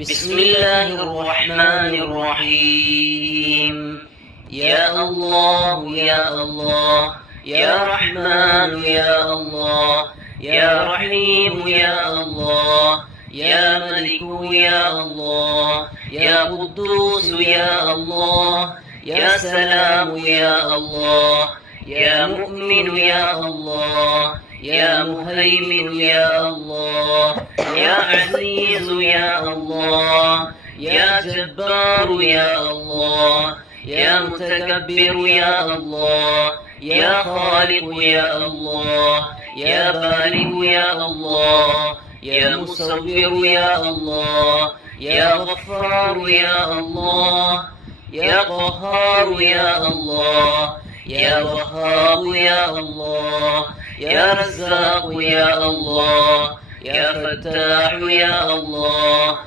بسم الله الرحمن الرحيم. يا الله يا الله، يا رحمن يا الله، يا رحيم يا الله، يا ملك يا الله، يا قدوس يا الله، يا سلام يا الله، يا مؤمن يا الله، يا مهيمن يا الله، يا عزيز يا الله، يا جبار يا الله، يا متكبر يا الله، يا خالق يا الله، يا بارئ يا الله، يا مصور يا الله، يا غفار يا الله، يا قهار يا الله، يا وهاب يا الله، يا رزاق يا الله، يا فتاح يا الله.